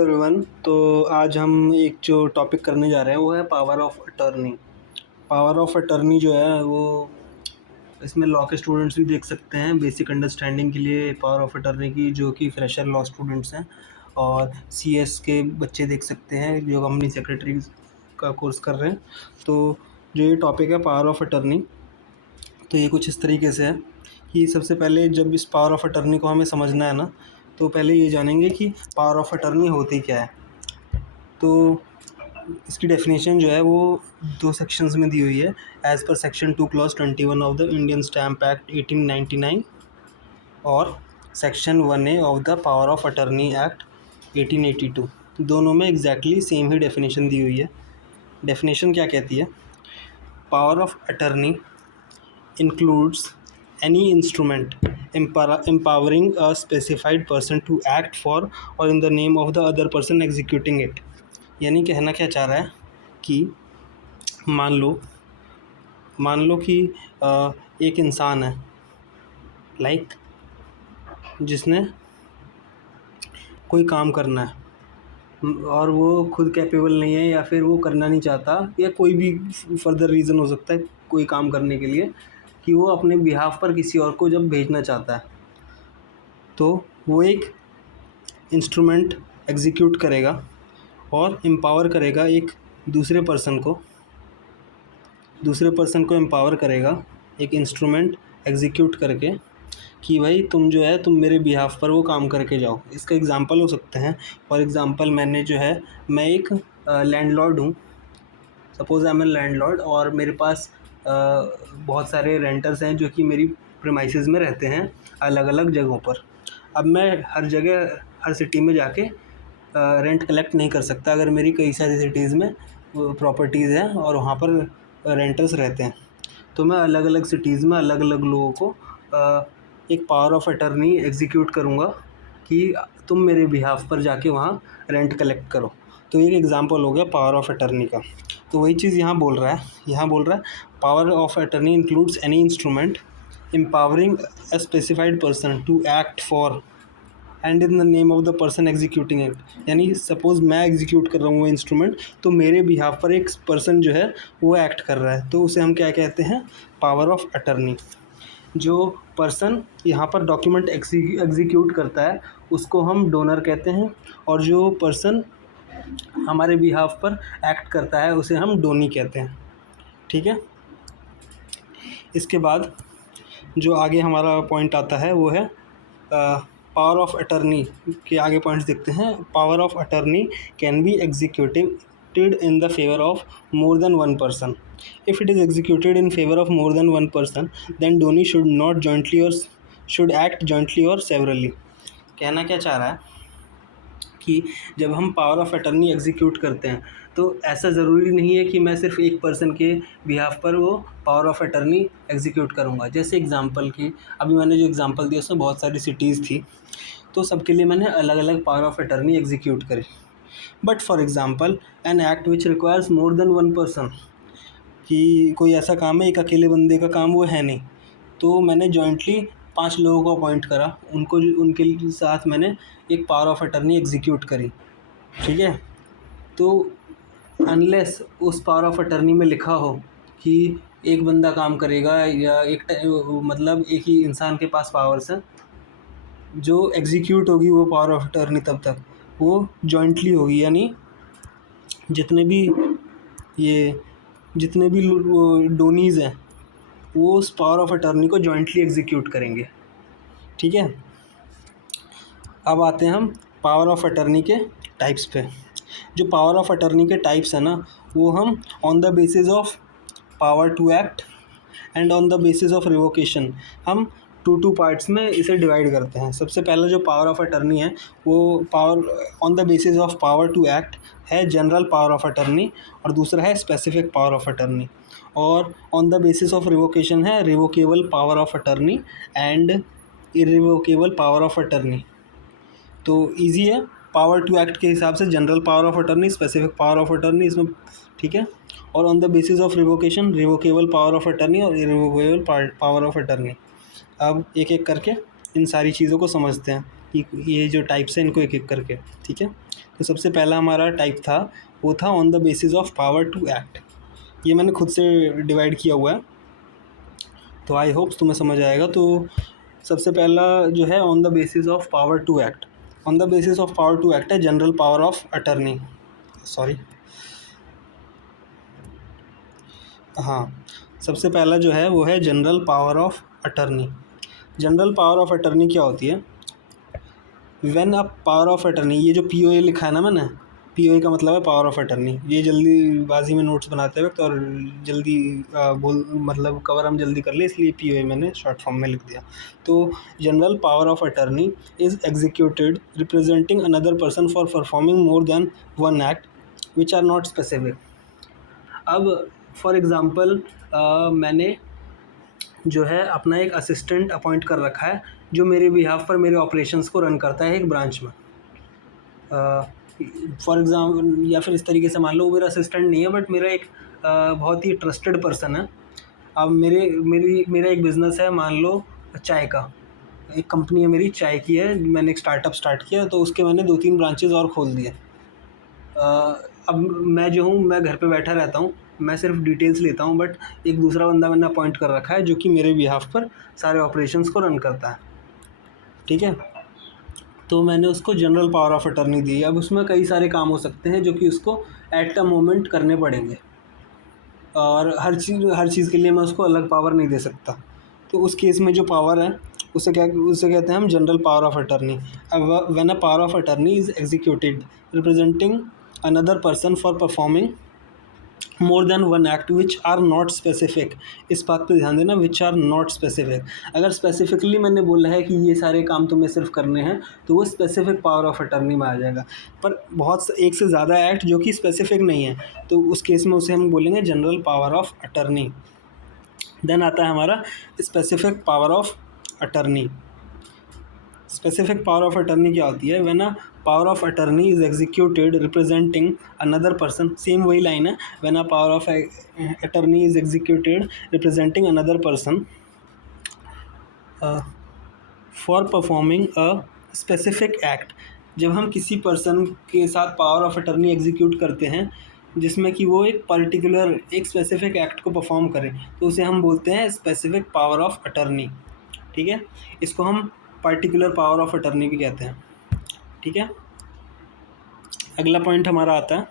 Everyone. तो आज हम एक जो टॉपिक करने जा रहे हैं वो है power of attorney. Power of attorney जो है वो इसमें लॉ के स्टूडेंट्स भी देख सकते हैं बेसिक अंडरस्टैंडिंग के लिए पावर ऑफ अटर्नी की, जो कि फ्रेशर लॉ स्टूडेंट्स हैं, और सीएस के बच्चे देख सकते हैं जो कंपनी सेक्रेटरी का कोर्स कर रहे हैं। तो जो ये टॉपिक है पावर ऑफ अटर्नी, तो ये कुछ इस तरीके से है कि सबसे पहले जब इस पावर ऑफ अटर्नी को हमें समझना है ना, तो पहले ये जानेंगे कि पावर ऑफ अटर्नी होती क्या है। तो इसकी डेफिनेशन जो है वो 2 सेक्शंस में दी हुई है, as per section 2 clause 21 of the Indian stamp act 1899 और section 1A of the power of attorney act 1882। दोनों में एग्जैक्टली सेम ही डेफिनेशन दी हुई है। डेफिनेशन क्या कहती है? Power of attorney includes any instrument empowering a specified person to act for or in the name of the other person executing it। यानी कहना क्या चाह रहा है कि मान लो कि एक इंसान है, जिसने कोई काम करना है और वो खुद कैपेबल नहीं है, या फिर वो करना नहीं चाहता, या कोई भी फर्दर रीज़न हो सकता है कोई काम करने के लिए, कि वो अपने बिहाफ पर किसी और को जब भेजना चाहता है, तो वो एक इंस्ट्रूमेंट एग्जीक्यूट करेगा और एम्पावर करेगा एक दूसरे पर्सन को एम्पावर करेगा एक इंस्ट्रूमेंट एग्जीक्यूट करके, कि भाई तुम मेरे बिहाफ पर वो काम करके जाओ। इसका एग्जांपल हो सकते हैं, फॉर एग्जांपल मैं एक लैंडलॉर्ड हूँ, suppose I am a landlord, और मेरे पास बहुत सारे रेंटर्स हैं जो कि मेरी प्रीमाइसेस में रहते हैं अलग अलग जगहों पर। अब मैं हर सिटी में जाके रेंट कलेक्ट नहीं कर सकता। अगर मेरी कई सारी सिटीज़ में प्रॉपर्टीज़ हैं और वहाँ पर रेंटर्स रहते हैं, तो मैं अलग अलग सिटीज़ में अलग अलग लोगों को एक पावर ऑफ अटर्नी एग्जीक्यूट करूँगा कि तुम मेरे बिहाफ पर जाके वहाँ रेंट कलेक्ट करो। तो एक एग्जांपल हो गया पावर ऑफ अटर्नी का। तो वही चीज़ यहाँ बोल रहा है power of attorney includes any instrument empowering a specified person to act for and in the name of the person executing it. यानी सपोज़ मैं एग्जीक्यूट कर रहा हूँ वो इंस्ट्रूमेंट, तो मेरे बिहाफ पर एक पर्सन जो है वो एक्ट कर रहा है, तो उसे हम क्या कहते हैं? Power of attorney. जो पर्सन यहाँ पर डॉक्यूमेंट एग्जीक्यूट करता है उसको हम डोनर कहते हैं, और जो पर्सन हमारे बिहाफ पर एक्ट करता है उसे हम डोनी कहते हैं। ठीक है। इसके बाद जो आगे हमारा पॉइंट आता है वो है पावर ऑफ अटर्नी के आगे पॉइंट्स देखते हैं। Power of attorney can be executed in the favour of more than one person. If it is executed in favour of more than one person then donee should not jointly और should act jointly और severally. कहना क्या चाह रहा है कि जब हम पावर ऑफ अटर्नी एग्जीक्यूट करते हैं तो ऐसा ज़रूरी नहीं है कि मैं सिर्फ एक पर्सन के बिहाफ पर वो पावर ऑफ अटर्नी एग्जीक्यूट करूँगा। जैसे एग्जांपल की अभी मैंने जो एग्जांपल दिया उसमें बहुत सारी सिटीज़ थी, तो सबके लिए मैंने अलग अलग पावर ऑफ अटर्नी एग्जीक्यूट करी। But for example an act which requires more than one person, कि कोई ऐसा काम है, एक अकेले बंदे का काम वो है नहीं, तो मैंने जॉइंटली 5 लोगों को अपॉइंट करा, उनके साथ मैंने एक पावर ऑफ अटर्नी एग्जीक्यूट करी। ठीक है। तो अनलेस उस पावर ऑफ अटर्नी में लिखा हो कि एक बंदा काम करेगा, या मतलब एक ही इंसान के पास पावर्स हैं, जो एग्जीक्यूट होगी वो पावर ऑफ अटर्नी तब तक वो जॉइंटली होगी, यानी जितने भी डोनीज़ हैं वो उस पावर ऑफ अटर्नी को जॉइंटली एग्जीक्यूट करेंगे। ठीक है। अब आते हैं हम पावर ऑफ अटर्नी के टाइप्स पे। जो पावर ऑफ अटर्नी के टाइप्स हैं ना, वो हम on the basis of power to act and on the basis of revocation हम टू पार्ट्स में इसे डिवाइड करते हैं। सबसे पहला जो पावर ऑफ अटर्नी है वो power on the basis of power to act है जनरल पावर ऑफ अटर्नी, और दूसरा है स्पेसिफिक पावर ऑफ अटर्नी, और on the basis of revocation है revocable power of attorney and irrevocable power of attorney. तो easy है, power to act के हिसाब से general power of attorney, specific power of attorney इसमें। ठीक है। और on the basis of revocation revocable power of attorney और इरिवोकेबल पावर ऑफ अटर्नी। अब एक एक करके इन सारी चीज़ों को समझते हैं। कि ये जो टाइप्स हैं इनको एक एक करके, ठीक है। तो सबसे पहला हमारा टाइप था, वो था on the basis of power to act. ये मैंने खुद से डिवाइड किया हुआ है, तो आई होप तुम्हें समझ आएगा। तो सबसे पहला जो है on the basis of power to act, on the basis of power to act है general power of attorney, sorry, हाँ, सबसे पहला जो है वो है general power of attorney. General power of attorney क्या होती है? When a power of attorney, ये जो पीओए लिखा है ना मैंने, पीओए का मतलब है पावर ऑफ अटर्नी। ये जल्दीबाजी में नोट्स बनाते वक्त और जल्दी बोल मतलब कवर हम जल्दी कर ले, इसलिए पीओए मैंने शॉर्ट फॉर्म में लिख दिया। तो general power of attorney is executed representing another person for performing more than one act which are not specific. अब फॉर एग्ज़ाम्पल मैंने जो है अपना एक असिस्टेंट अपॉइंट कर रखा है जो मेरे बिहाफ पर मेरे ऑपरेशंस को रन करता है एक ब्रांच में। फॉर एग्ज़ाम्पल, या फिर इस तरीके से मान लो वो मेरा असिस्टेंट नहीं है बट मेरा एक बहुत ही ट्रस्टेड पर्सन है। अब मेरा एक बिज़नेस है, मान लो चाय का, एक कंपनी है मेरी चाय की है, मैंने एक स्टार्टअप स्टार्ट किया, तो उसके मैंने 2-3 ब्रांचेज़ और खोल दिए। अब मैं जो हूँ, मैं घर पे बैठा रहता हूँ, मैं सिर्फ डिटेल्स लेता हूँ, बट एक दूसरा बंदा मैंने अपॉइंट कर रखा है जो कि मेरे बिहाफ पर सारे ऑपरेशंस को रन करता है, ठीक है। तो मैंने उसको जनरल पावर ऑफ अटर्नी दी। अब उसमें कई सारे काम हो सकते हैं जो कि उसको एट अ मोमेंट करने पड़ेंगे, और हर चीज़ के लिए मैं उसको अलग पावर नहीं दे सकता। तो उस केस में जो पावर है उसे कहते हैं हम जनरल पावर ऑफ अटर्नी। अब when a power of attorney is executed representing another person for performing more than one act which are not specific. इस बात पे ध्यान देना, विच आर नॉट स्पेसिफिक। अगर स्पेसिफिकली मैंने बोला है कि ये सारे काम तुम्हें सिर्फ करने हैं तो वो स्पेसिफिक पावर ऑफ अटर्नी में आ जाएगा। पर एक से ज़्यादा एक्ट जो कि स्पेसिफिक नहीं है, तो उस केस में उसे हम बोलेंगे general power of attorney. Then आता है हमारा specific power of attorney. Specific power of attorney क्या होती है? When a power of attorney is executed representing another person, same वही लाइन है, when a power of attorney is executed representing another person for performing a specific act. जब हम किसी person के साथ पावर ऑफ अटर्नी एग्जीक्यूट करते हैं जिसमें कि वो एक स्पेसिफिक एक्ट को परफॉर्म करें, तो उसे हम बोलते हैं स्पेसिफिक पावर ऑफ अटर्नी, ठीक है। इसको हम पर्टिकुलर पावर ऑफ अटर्नी भी कहते हैं, ठीक है। अगला पॉइंट हमारा आता है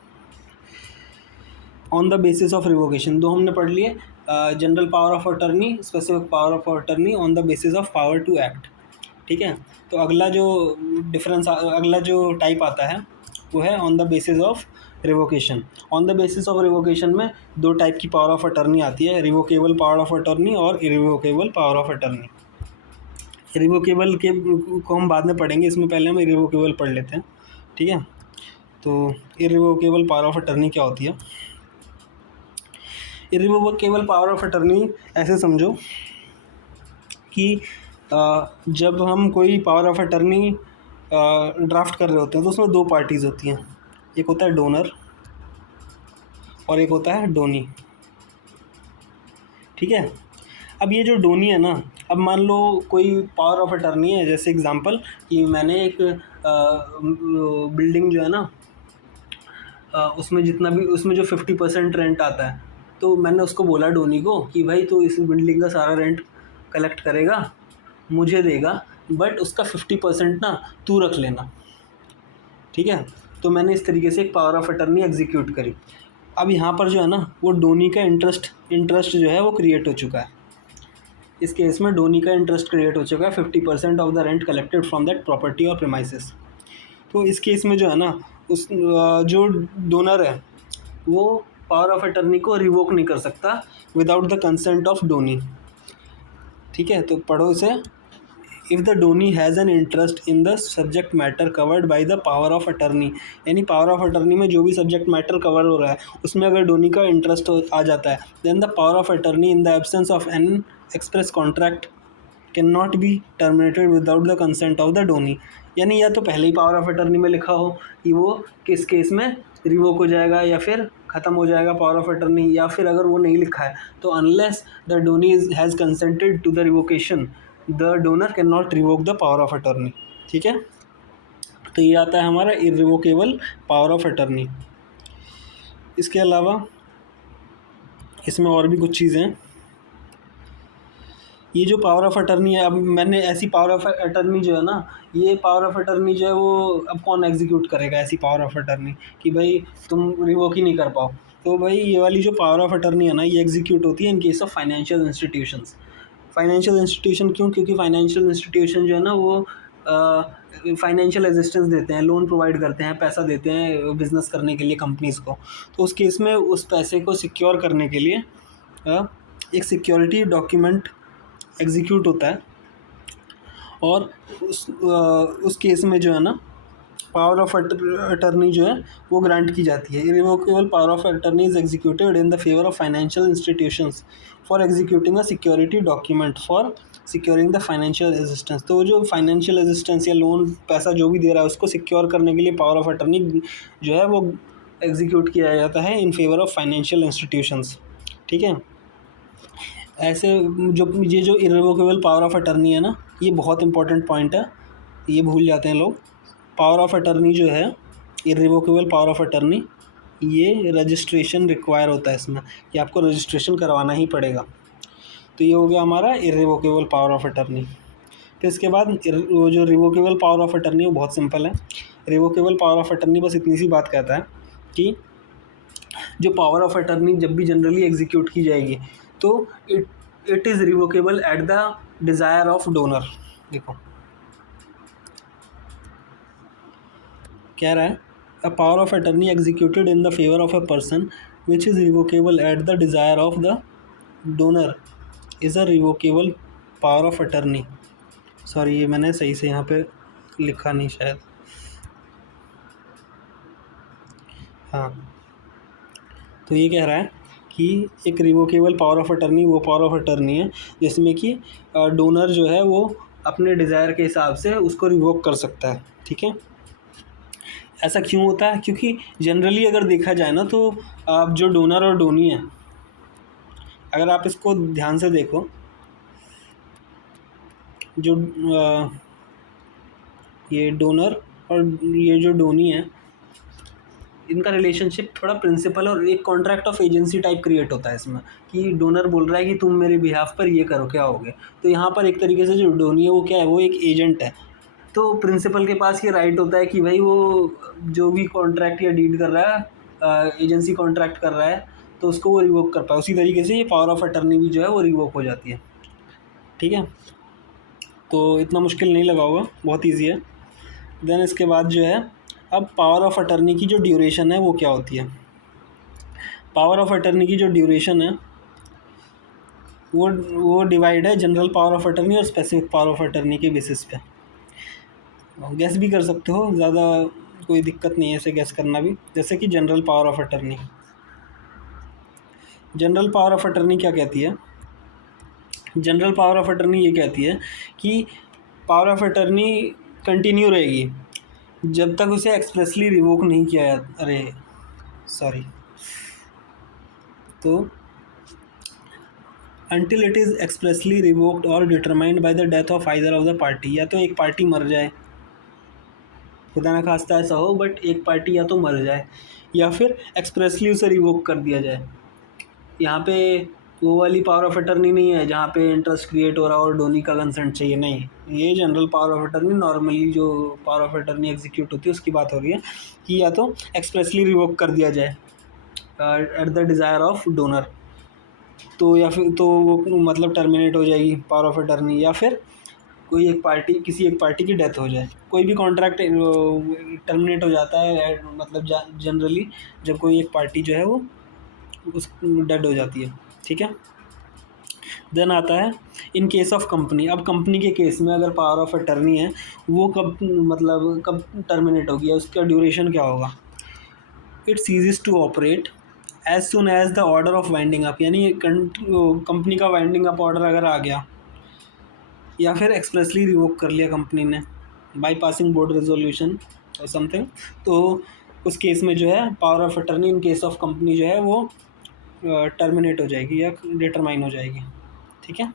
on the basis of revocation. दो हमने पढ़ लिए, general power of attorney, specific power of attorney, on the basis of power to act, ठीक है। तो अगला जो टाइप आता है वो है on the basis of revocation. On the basis of revocation में दो टाइप की पावर ऑफ अटर्नी आती है, रिवोकेबल पावर ऑफ अटर्नी और irrevocable power of attorney. Irrevocable के को हम बाद में पढ़ेंगे, इसमें पहले हम इरिवोकेबल पढ़ लेते हैं, ठीक है। तो इरिवोकेबल पावर ऑफ अटर्नी क्या होती है? इरिवोकेबल पावर ऑफ अटर्नी ऐसे समझो कि जब हम कोई पावर ऑफ अटर्नी ड्राफ्ट कर रहे होते हैं तो उसमें दो पार्टीज़ होती हैं, एक होता है डोनर और एक होता है डोनी, ठीक है। अब ये जो डोनी है ना, अब मान लो कोई पावर ऑफ अटर्नी है, जैसे एग्जांपल कि मैंने एक बिल्डिंग जो है ना, उसमें जो 50% रेंट आता है, तो मैंने उसको बोला डोनी को कि भाई तू इस बिल्डिंग का सारा रेंट कलेक्ट करेगा, मुझे देगा, बट उसका 50% ना तू रख लेना, ठीक है। तो मैंने इस तरीके से एक पावर ऑफ अटर्नी एग्जीक्यूट करी। अब यहाँ पर जो है ना वो डोनी का इंटरेस्ट जो है वो क्रिएट हो चुका है। इस केस में डोनी का इंटरेस्ट क्रिएट हो चुका है 50% of the rent collected from that property और प्रीमाइसेस। तो इस केस में जो है ना जो डोनर है वो पावर ऑफ अटर्नी को रिवोक नहीं कर सकता without the consent of donee, ठीक है। तो पढ़ो इसे, if the donee has an interest in the subject matter covered by the power of attorney, यानी पावर ऑफ अटर्नी में जो भी सब्जेक्ट मैटर कवर हो रहा है उसमें अगर डोनी का इंटरेस्ट आ जाता है, then the power of attorney in the absence of an express contract can not be terminated without the consent of the donee. यानी या तो पहले ही पावर ऑफ अटर्नी में लिखा हो कि वो किस केस में रिवोक हो जाएगा या फिर ख़त्म हो जाएगा पावर ऑफ अटर्नी, या फिर अगर वो नहीं लिखा है तो unless the donee has consented to the revocation the donor can not revoke the power of attorney. ठीक है। तो ये आता है हमारा इर्रिवोकेबल पावर ऑफ अटर्नी। इसके अलावा इसमें और भी कुछ चीज़ें हैं। ये जो पावर ऑफ अटर्नी है, अब मैंने ऐसी पावर ऑफ अटर्नी जो है ना, ये पावर ऑफ अटर्नी जो है वो अब कौन एग्जीक्यूट करेगा ऐसी पावर ऑफ अटर्नी कि भाई तुम रिवोक ही नहीं कर पाओ। तो भाई ये वाली जो पावर ऑफ अटर्नी है ना, ये एग्जीक्यूट होती है in case of financial institutions. Financial institution क्यों? क्योंकि फाइनेंशियल इंस्टीट्यूशन जो है ना वो फाइनेंशियल असिस्टेंस देते हैं, लोन प्रोवाइड करते हैं, पैसा देते हैं बिजनेस करने के लिए कंपनीज़ को। तो उस केस में उस पैसे को सिक्योर करने के लिए एक सिक्योरिटी डॉक्यूमेंट एग्जीक्यूट होता है, और उस केस में जो है ना पावर ऑफ अटर्नी जो है वो ग्रांट की जाती है। Irrevocable power of attorney is executed in the favour of financial institutions for executing a security document for securing the financial assistance. तो जो फाइनेंशियल असिस्टेंस या लोन पैसा जो भी दे रहा है उसको सिक्योर करने के लिए पावर ऑफ अटर्नी जो है वो एग्जीक्यूट किया जाता है इन फेवर ऑफ फाइनेंशियल इंस्टीट्यूशंस। ठीक है। ऐसे ये जो इर्रिवोकेबल पावर ऑफ अटर्नी है ना, ये बहुत इंपॉर्टेंट पॉइंट है, ये भूल जाते हैं लोग। पावर ऑफ अटर्नी जो है, इर्रिवोकेबल पावर ऑफ अटर्नी, ये रजिस्ट्रेशन रिक्वायर होता है इसमें, कि आपको रजिस्ट्रेशन करवाना ही पड़ेगा। तो ये हो गया हमारा इर्रिवोकेबल पावर ऑफ अटर्नी। फिर इसके बाद वो जो रिवोकेबल पावर ऑफ अटर्नी है वो बहुत सिंपल है। रिवोकेबल पावर ऑफ अटर्नी बस इतनी सी बात कहता है कि जो पावर ऑफ अटर्नी जब भी जनरली एग्जीक्यूट की जाएगी तो it is revocable at the desire of donor. देखो कह रहा है, अ power of attorney executed in the favour of a person which is revocable at the desire of the donor is a revocable power of attorney. Sorry, ये मैंने सही से यहाँ पे लिखा नहीं शायद। हाँ, तो ये कह रहा है कि एक रिवोकेबल पावर ऑफ अटर्नी वो पावर ऑफ अटर्नी है जिसमें कि डोनर जो है वो अपने डिज़ायर के हिसाब से उसको रिवोक कर सकता है। ठीक है। ऐसा क्यों होता है? क्योंकि जनरली अगर देखा जाए ना तो आप जो डोनर और डोनी है, अगर आप इसको ध्यान से देखो, जो ये डोनर और ये जो डोनी है, इनका रिलेशनशिप थोड़ा प्रिंसिपल और एक contract of agency type create होता है इसमें, कि डोनर बोल रहा है कि तुम मेरे बिहाफ पर ये करो, क्या होगे। तो यहाँ पर एक तरीके से जो डोनी है वो क्या है, वो एक एजेंट है। तो प्रिंसिपल के पास ये राइट होता है कि भाई वो जो भी कॉन्ट्रैक्ट या डीड कर रहा है, एजेंसी कॉन्ट्रैक्ट कर रहा है, तो उसको वो रिवोक कर पाए। उसी तरीके से ये पावर ऑफ अटर्नी भी जो है वो रिवोक हो जाती है। ठीक है। तो इतना मुश्किल नहीं लगा होगा, बहुत ईजी है। देन इसके बाद जो है, अब पावर ऑफ अटर्नी की जो ड्यूरेशन है वो क्या होती है। पावर ऑफ अटर्नी की जो ड्यूरेशन है वो डिवाइड है जनरल पावर ऑफ अटर्नी और स्पेसिफिक पावर ऑफ अटर्नी के बेसिस पे। गैस भी कर सकते हो, ज़्यादा कोई दिक्कत नहीं है इसे गैस करना भी। जैसे कि general power of attorney, general power of attorney क्या कहती है? जनरल पावर ऑफ अटर्नी ये कहती है कि पावर ऑफ अटर्नी कंटिन्यू रहेगी जब तक उसे एक्सप्रेसली रिवोक नहीं किया जाता। अरे सॉरी, तो until it is expressly revoked or determined by the death of either of the party। या तो एक पार्टी मर जाए, खुदा न खास्ता ऐसा हो, बट एक पार्टी या तो मर जाए या फिर एक्सप्रेसली उसे रिवोक कर दिया जाए। यहाँ पे वो वाली पावर ऑफ अटर्नी नहीं है जहाँ पे इंटरेस्ट क्रिएट हो रहा और डोनी का कंसेंट चाहिए, नहीं। ये general power of attorney, normally जो पावर ऑफ अटर्नी एग्जीक्यूट होती है उसकी बात हो रही है कि या तो एक्सप्रेसली रिवोक कर दिया जाए at the desire of donor, तो या फिर तो वो मतलब टर्मिनेट हो जाएगी पावर ऑफ अटर्नी, या फिर कोई एक पार्टी, किसी एक पार्टी की डेथ हो जाए। कोई भी कॉन्ट्रैक्ट टर्मिनेट हो जाता है, मतलब जनरली जब कोई एक पार्टी जो है वो उस डेड हो जाती है। ठीक है। देन आता है इन केस ऑफ कंपनी। अब कंपनी के केस में अगर पावर ऑफ अटर्नी है वो कब टर्मिनेट होगी, उसका ड्यूरेशन क्या होगा? It ceases to operate as soon as the order of winding up, यानी कंपनी का वाइंडिंग अप ऑर्डर अगर आ गया या फिर एक्सप्रेसली रिवोक कर लिया कंपनी ने बाई पासिंग बोर्ड रेजोल्यूशन और समथिंग, तो उस केस में जो है power of attorney in case of company जो है वो टर्मिनेट हो जाएगी या डिटरमाइन हो जाएगी। ठीक है।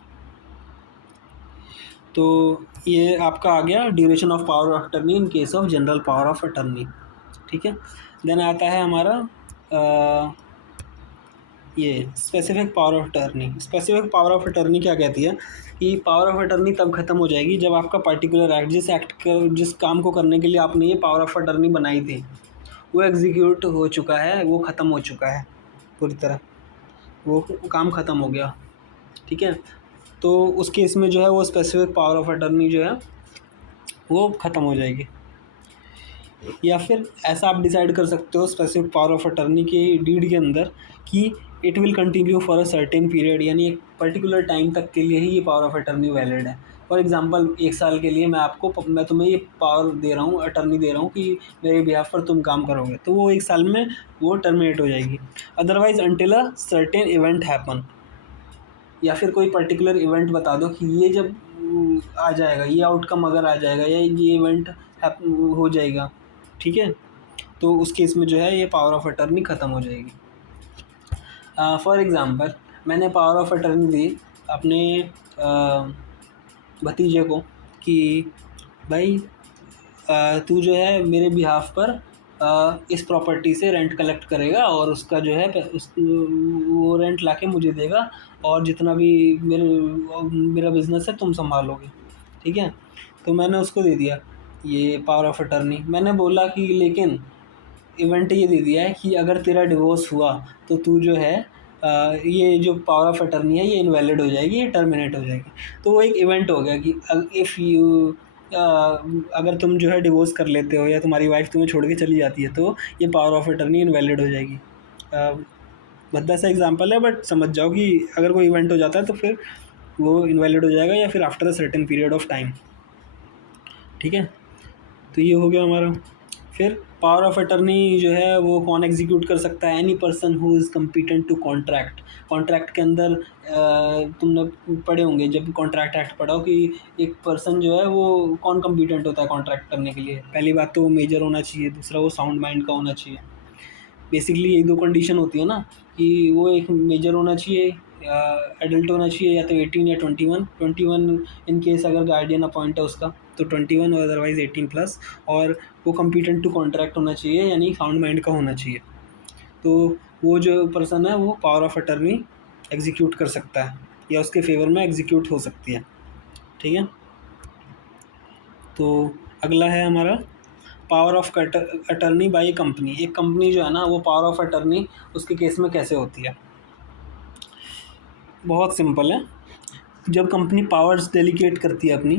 तो ये आपका आ गया duration of power of attorney in case of general power of attorney. ठीक है, देन आता है हमारा ये specific power of attorney. Specific power of attorney क्या कहती है कि पावर ऑफ अटर्नी तब खत्म हो जाएगी जब आपका पर्टिकुलर एक्ट जिस काम को करने के लिए आपने ये पावर ऑफ अटर्नी बनाई थी वो एग्जीक्यूट हो चुका है, वो ख़त्म हो चुका है पूरी तरह, वो काम ख़त्म हो गया। ठीक है, तो उस केस में जो है वो स्पेसिफिक पावर ऑफ अटर्नी जो है वो ख़त्म हो जाएगी। या फिर ऐसा आप डिसाइड कर सकते हो स्पेसिफिक पावर ऑफ अटर्नी के डीड के अंदर कि it will continue for a certain period, यानी एक पर्टिकुलर टाइम तक के लिए ही ये पावर ऑफ अटर्नी वैलिड है। फॉर एग्जांपल 1 साल के लिए मैं तुम्हें ये पावर दे रहा हूँ, अटर्नी दे रहा हूँ कि मेरे बिहाफ पर तुम काम करोगे, तो वो 1 साल में वो टर्मिनेट हो जाएगी। Otherwise until a certain event happen, या फिर कोई पर्टिकुलर इवेंट बता दो कि ये जब आ जाएगा, ये आउटकम अगर आ जाएगा या ये इवेंट हो जाएगा, ठीक है, तो उस केस में जो है ये पावर ऑफ अटर्नी ख़त्म हो जाएगी। फॉर एग्ज़ाम्पल मैंने पावर ऑफ अटर्नी दी अपने भतीजे को कि भाई तू जो है मेरे बिहाफ पर इस प्रॉपर्टी से रेंट कलेक्ट करेगा और उसका जो है वो रेंट लाके मुझे देगा, और जितना भी मेरा बिज़नेस है तुम संभालोगे। ठीक है, तो मैंने उसको दे दिया ये पावर ऑफ अटर्नी। मैंने बोला कि लेकिन इवेंट ये दे दिया है कि अगर तेरा डिवोर्स हुआ तो तू जो है ये जो पावर ऑफ अटर्नी है ये इनवैलिड हो जाएगी, ये टर्मिनेट हो जाएगी। तो वो एक इवेंट हो गया कि इफ़ यू अगर तुम जो है डिवोर्स कर लेते हो या तुम्हारी वाइफ तुम्हें छोड़ के चली जाती है तो ये पावर ऑफ अटर्नी इनवैलिड हो जाएगी। भद्दा सा एग्जांपल है, बट समझ जाओ कि अगर कोई इवेंट हो जाता है तो फिर वो इनवैलिड हो जाएगा या फिर after a certain period of time. ठीक है, तो ये हो गया हमारा। फिर पावर ऑफ अटर्नी जो है वो कौन एग्जीक्यूट कर सकता है? Any person who is competent to contract. Contract के अंदर तुमने पढ़े होंगे जब कॉन्ट्रैक्ट एक्ट पढ़ा हो कि एक पर्सन जो है वो कौन कम्पिटेंट होता है कॉन्ट्रैक्ट करने के लिए। पहली बात तो वो मेजर होना चाहिए, दूसरा वो साउंड माइंड का होना चाहिए। बेसिकली यही 2 कंडीशन होती है ना कि वो एक मेजर होना चाहिए, एडल्ट होना चाहिए, या तो 18 या 21 इन केस अगर गार्डियन अपॉइंट है उसका तो 21 और अदरवाइज़ 18+, और वो कम्पिटेंट टू कॉन्ट्रैक्ट होना चाहिए यानी साउंड माइंड का होना चाहिए। तो वो जो पर्सन है वो पावर ऑफ अटर्नी एग्जीक्यूट कर सकता है या उसके फेवर में एग्जीक्यूट हो सकती है। ठीक है, तो अगला है हमारा power of attorney by company. एक कंपनी जो है ना वो पावर ऑफ अटर्नी उसके केस में कैसे होती है? बहुत सिंपल है। जब कंपनी पावर्स डेलीगेट करती है, अपनी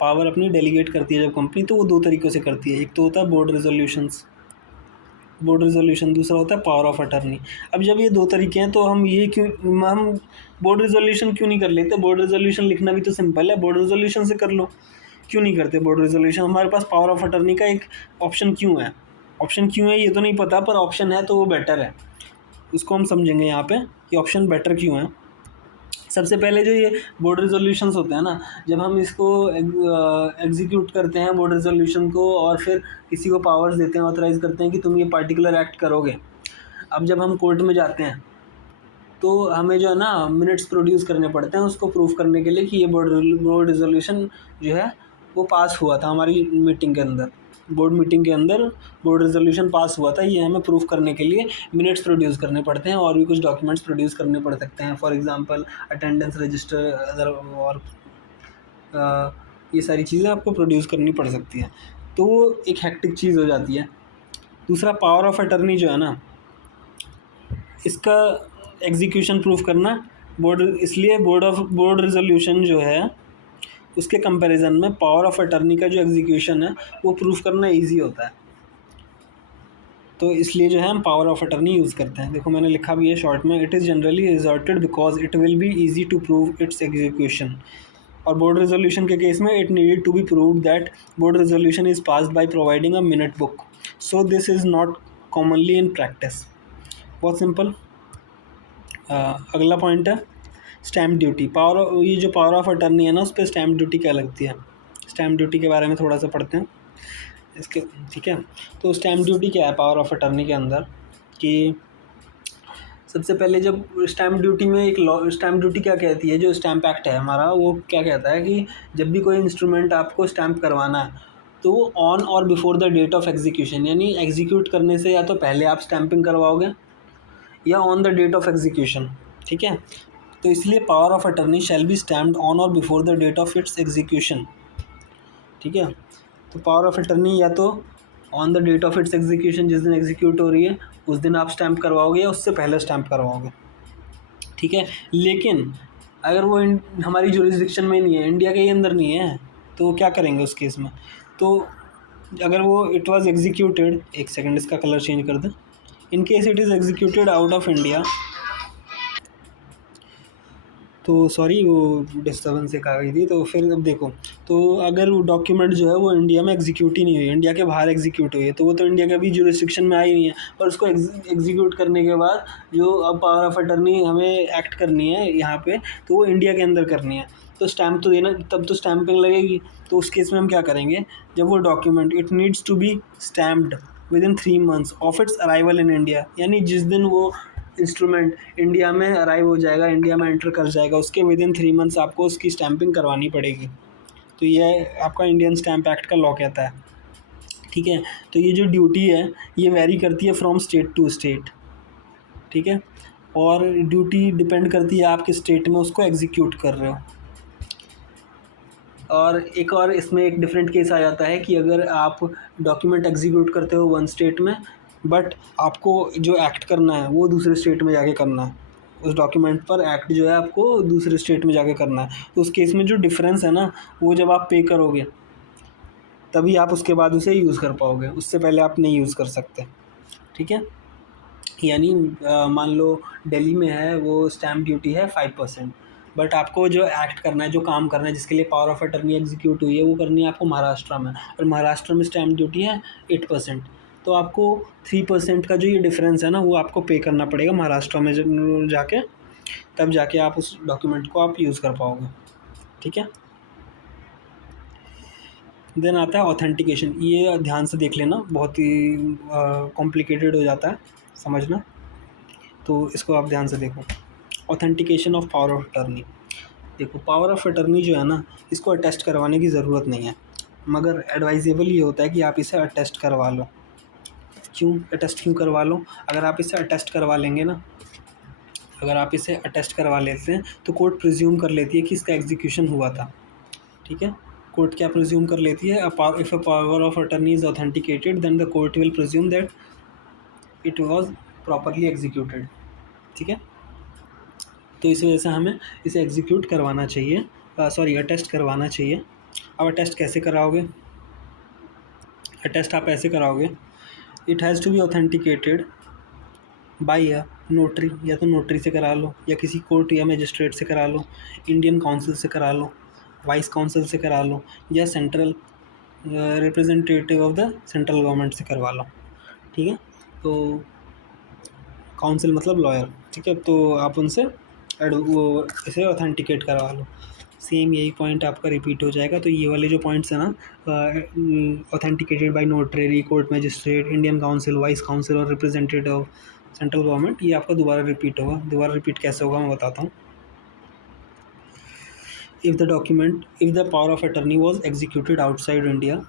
पावर अपनी डेलीगेट करती है जब कंपनी, तो वो 2 तरीक़ों से करती है। एक तो होता है बोर्ड रिजोल्यूशन, दूसरा होता है पावर ऑफ अटर्नी। अब जब ये 2 तरीके हैं तो हम बोर्ड रिजोल्यूशन क्यों नहीं कर लेते? बोर्ड रिजोल्यूशन लिखना भी तो सिंपल है, बोर्ड रिजोल्यूशन से कर लो। क्यों नहीं करते बोर्ड रिजोल्यूशन? हमारे पास पावर ऑफ अटर्नी का एक ऑप्शन क्यों है? ऑप्शन क्यों है ये तो नहीं पता, पर ऑप्शन है तो वो बेटर है। उसको हम समझेंगे यहाँ पे कि ऑप्शन बेटर क्यों है। सबसे पहले जो ये बोर्ड रिजोल्यूशंस होते हैं ना, जब हम इसको एग्जीक्यूट करते हैं बोर्ड रिजोल्यूशन को और फिर किसी को पावर्स देते हैं, ऑथराइज़ करते हैं कि तुम ये पार्टिकुलर एक्ट करोगे। अब जब हम कोर्ट में जाते हैं तो हमें जो है ना मिनट्स प्रोड्यूस करने पड़ते हैं उसको प्रूफ करने के लिए कि ये बोर्ड रिजोल्यूशन जो है वो पास हुआ था हमारी मीटिंग के अंदर, बोर्ड मीटिंग के अंदर बोर्ड रेजोल्यूशन पास हुआ था। ये हमें प्रूफ करने के लिए मिनट्स प्रोड्यूस करने पड़ते हैं और भी कुछ डॉक्यूमेंट्स प्रोड्यूस करने पड़ सकते हैं, for example attendance register other, और ये सारी चीज़ें आपको प्रोड्यूस करनी पड़ सकती हैं। तो वो एक हेक्टिक चीज़ हो जाती है। दूसरा पावर ऑफ अटर्नी जो है ना, इसका एग्जीक्यूशन प्रूफ करना इसलिए बोर्ड रेजोल्यूशन जो है उसके कंपैरिजन में पावर ऑफ अटर्नी का जो एग्जीक्यूशन है वो प्रूफ करना इजी होता है। तो इसलिए जो है हम पावर ऑफ अटर्नी यूज़ करते हैं। देखो मैंने लिखा भी है शॉर्ट में, it is generally resorted because it will be easy to prove its execution. और बोर्ड रेजोल्यूशन के केस में it needed to be prove that board resolution is passed by providing a minute book, so this is not commonly in practice. बहुत simple. अगला point है stamp duty. ये जो power of attorney है ना उस पर स्टैम्प ड्यूटी क्या लगती है? स्टैम्प ड्यूटी के बारे में थोड़ा सा पढ़ते हैं इसके। ठीक है, तो स्टैम्प ड्यूटी क्या है पावर ऑफ अटर्नी के अंदर कि सबसे पहले जब स्टैम्प ड्यूटी में एक लॉ, स्टैम्प ड्यूटी क्या कहती है, जो स्टैम्प एक्ट है हमारा, वो क्या कहता है कि जब भी कोई इंस्ट्रूमेंट आपको स्टैम्प करवाना है तो वो ऑन और before the date of execution, यानी एग्जीक्यूट करने से या तो पहले आप स्टैंपिंग करवाओगे या on the date of execution. ठीक है, तो इसलिए power of attorney shall be stamped on और before the date of its execution. ठीक है, तो पावर ऑफ अटर्नी या तो on the date of its execution, जिस दिन एग्जीक्यूट हो रही है उस दिन आप स्टैम्प करवाओगे या उससे पहले स्टैम्प करवाओगे। ठीक है, लेकिन अगर वो हमारी जुरिस्डिक्शन में नहीं है, इंडिया के ही अंदर नहीं है, तो क्या करेंगे उस केस में? तो अगर वो इट वाज एग्जीक्यूटेड, एक सेकंड इसका कलर चेंज कर दें, in case it is executed out of India, तो सॉरी वो डिस्टर्बेंस एक आ गई थी। तो फिर अब देखो, तो अगर वो डॉक्यूमेंट जो है वो इंडिया में एग्जीक्यूट ही नहीं हुई, इंडिया के बाहर एग्जीक्यूट हुई है, तो वो तो इंडिया के भी जुरिस्डिक्शन में आई नहीं है। और उसको एग्जीक्यूट करने के बाद जो अब पावर ऑफ अटर्नी हमें एक्ट करनी है यहाँ पे, तो वो इंडिया के अंदर करनी है, तो स्टैम्प तो देना, तब तो स्टैम्पिंग लगेगी। तो उस केस में हम क्या करेंगे, जब वो document it needs to be stamped within 3 months of its arrival in India, यानी जिस दिन वो इंस्ट्रूमेंट इंडिया में अराइव हो जाएगा, इंडिया में एंटर कर जाएगा, उसके विद इन 3 months आपको उसकी स्टैंपिंग करवानी पड़ेगी। तो ये आपका इंडियन स्टैम्प एक्ट का लॉ कहता है। ठीक है, तो ये जो ड्यूटी है ये वेरी करती है फ्रॉम स्टेट टू स्टेट। ठीक है, और ड्यूटी डिपेंड करती है आप किस स्टेट में उसको एग्जीक्यूट कर रहे हो। और एक और इसमें एक डिफरेंट केस आ जाता है कि अगर आप डॉक्यूमेंट एग्जीक्यूट करते हो वन स्टेट में, बट आपको जो एक्ट करना है वो दूसरे स्टेट में जाके करना है, उस डॉक्यूमेंट पर एक्ट जो है आपको दूसरे स्टेट में जाके करना है, तो उस केस में जो डिफरेंस है ना, वो जब आप पे करोगे तभी आप उसके बाद उसे यूज़ कर पाओगे, उससे पहले आप नहीं यूज़ कर सकते। ठीक है, यानी मान लो दिल्ली में है वो स्टैम्प ड्यूटी है 5%, बट आपको जो एक्ट करना है, जो काम करना है, जिसके लिए पावर ऑफ अटर्नी एग्जीक्यूट हुई है, वो करनी है आपको महाराष्ट्र में, और महाराष्ट्र में स्टैम्प ड्यूटी है 8%। तो आपको 3% का जो ये डिफरेंस है ना, वो आपको पे करना पड़ेगा महाराष्ट्र में जाके, तब जाके आप उस डॉक्यूमेंट को आप यूज़ कर पाओगे। ठीक है, देन आता है ऑथेंटिकेशन। ये ध्यान से देख लेना, बहुत ही कॉम्प्लिकेटेड हो जाता है समझना, तो इसको आप ध्यान से देखो। Authentication of power of attorney. देखो, पावर ऑफ अटर्नी जो है ना, इसको अटेस्ट करवाने की ज़रूरत नहीं है, मगर एडवाइजेबल ये होता है कि आप इसे अटेस्ट करवा लो। क्यों अटेस्ट क्यों करवा लो? अगर आप इसे अटेस्ट करवा लेंगे ना, अगर आप इसे अटेस्ट करवा लेते हैं तो कोर्ट प्रिज्यूम कर लेती है कि इसका एग्जीक्यूशन हुआ था। ठीक है, कोर्ट क्या प्रिज्यूम कर लेती है, if a power of attorney is authenticated then the court will presume that it was properly executed. ठीक है, तो इस वजह से हमें इसे एग्जीक्यूट करवाना चाहिए, सॉरी अटेस्ट करवाना चाहिए। अब अटेस्ट कैसे कराओगे? अटेस्ट आप ऐसे कराओगे, it has to be authenticated by a notary, या तो नोटरी से करा लो, या किसी कोर्ट या मजिस्ट्रेट से करा लो, इंडियन काउंसिल से करा लो, वाइस काउंसिल से करा लो, या central representative of the central government से करवा लो। ठीक है, तो काउंसिल मतलब लॉयर। ठीक है, तो आप उनसे वो इसे ऑथेंटिकेट करवा लो। सेम यही पॉइंट आपका रिपीट हो जाएगा। तो ये वाले जो पॉइंट्स हैं ना, authenticated by notary, court magistrate, Indian council, vice council और रिप्रेजेंटेटिव ऑफ सेंट्रल गवर्नमेंट, ये आपका दोबारा रिपीट होगा। दोबारा रिपीट कैसे होगा मैं बताता हूँ। If the power of attorney was executed outside India,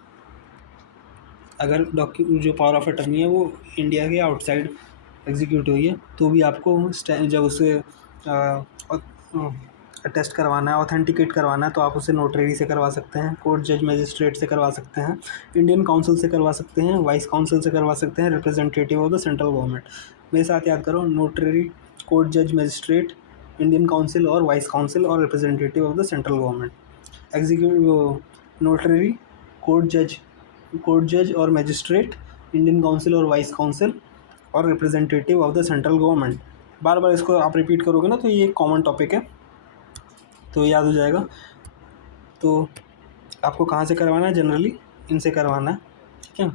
अगर जो पावर ऑफ अटर्नी है वो इंडिया के आउटसाइड एग्जीक्यूट हुई है, तो भी आपको जब उसे अटेस्ट करवाना है, ऑथेंटिकेट करवाना है, तो आप उसे नोटरी से करवा सकते हैं, कोर्ट जज मजिस्ट्रेट से करवा सकते हैं, इंडियन काउंसिल से करवा सकते हैं, वाइस काउंसिल से करवा सकते हैं, representative of the central government. मेरे साथ याद करो, नोटरी, कोर्ट जज मजिस्ट्रेट, इंडियन काउंसिल और वाइस काउंसिल और representative of the central government. Notary, court जज और मजिस्ट्रेट, इंडियन काउंसिल और वाइस काउंसिल और representative of the central government. बार बार इसको आप रिपीट करोगे ना, तो ये एक कॉमन टॉपिक है, तो याद हो जाएगा। तो आपको कहाँ से करवाना है? जनरली इनसे करवाना है। ठीक है,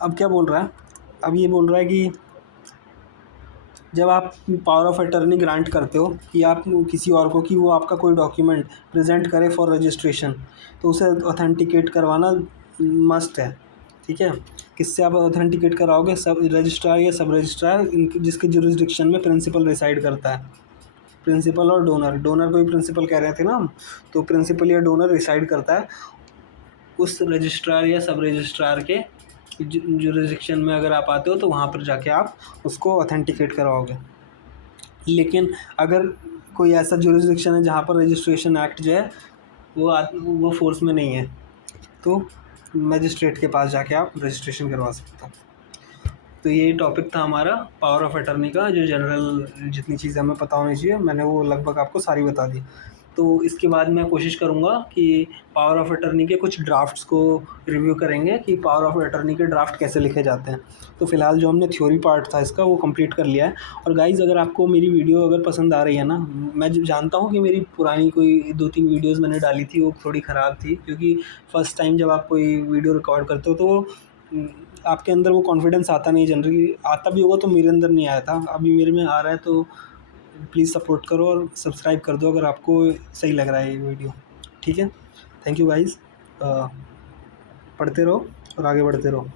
अब क्या बोल रहा है? अब ये बोल रहा है कि जब आप पावर ऑफ अटर्नी ग्रांट करते हो कि आप किसी और को, कि वो आपका कोई डॉक्यूमेंट प्रेजेंट करे फॉर रजिस्ट्रेशन, तो उसे ऑथेंटिकेट करवाना मस्ट है। ठीक है। किससे आप ऑथेंटिकेट कराओगे? सब रजिस्ट्रार या सब रजिस्ट्रार जिसके जुरिस्डिक्शन में प्रिंसिपल रिसाइड करता है। प्रिंसिपल और डोनर, डोनर को भी प्रिंसिपल कह रहे थे ना हम, तो प्रिंसिपल या डोनर रिसाइड करता है उस रजिस्ट्रार या सब रजिस्ट्रार के जुरिस्डिक्शन में। अगर आप आते हो तो वहाँ पर जाके आप उसको ऑथेंटिकेट करवाओगे। लेकिन अगर कोई ऐसा जुरिस्डिक्शन है जहाँ पर रजिस्ट्रेशन एक्ट जो है वो फोर्स में नहीं है, तो मजिस्ट्रेट के पास जाके आप रजिस्ट्रेशन करवा सकते हो। तो यही टॉपिक था हमारा पावर ऑफ अटर्नी का, जो जनरल जितनी चीज़ें हमें पता होनी चाहिए मैंने वो लगभग आपको सारी बता दी। तो इसके बाद मैं कोशिश करूँगा कि पावर ऑफ अटर्नी के कुछ ड्राफ्ट्स को रिव्यू करेंगे कि पावर ऑफ अटर्नी के ड्राफ्ट कैसे लिखे जाते हैं। तो फ़िलहाल जो हमने थ्योरी पार्ट था इसका वो कंप्लीट कर लिया है। और गाइज़, अगर आपको मेरी वीडियो अगर पसंद आ रही है ना, मैं जानता हूँ कि मेरी पुरानी कोई 2-3 वीडियोज़ मैंने डाली थी वो थोड़ी ख़राब थी, क्योंकि फ़र्स्ट टाइम जब आप कोई वीडियो रिकॉर्ड करते हो तो आपके अंदर वो कॉन्फिडेंस आता नहीं। जनरली आता भी होगा तो मेरे अंदर नहीं आया था, अभी मेरे में आ रहा है। तो प्लीज़ सपोर्ट करो और सब्सक्राइब कर दो अगर आपको सही लग रहा है ये वीडियो। ठीक है, थैंक यू गाइज़। पढ़ते रहो और आगे बढ़ते रहो।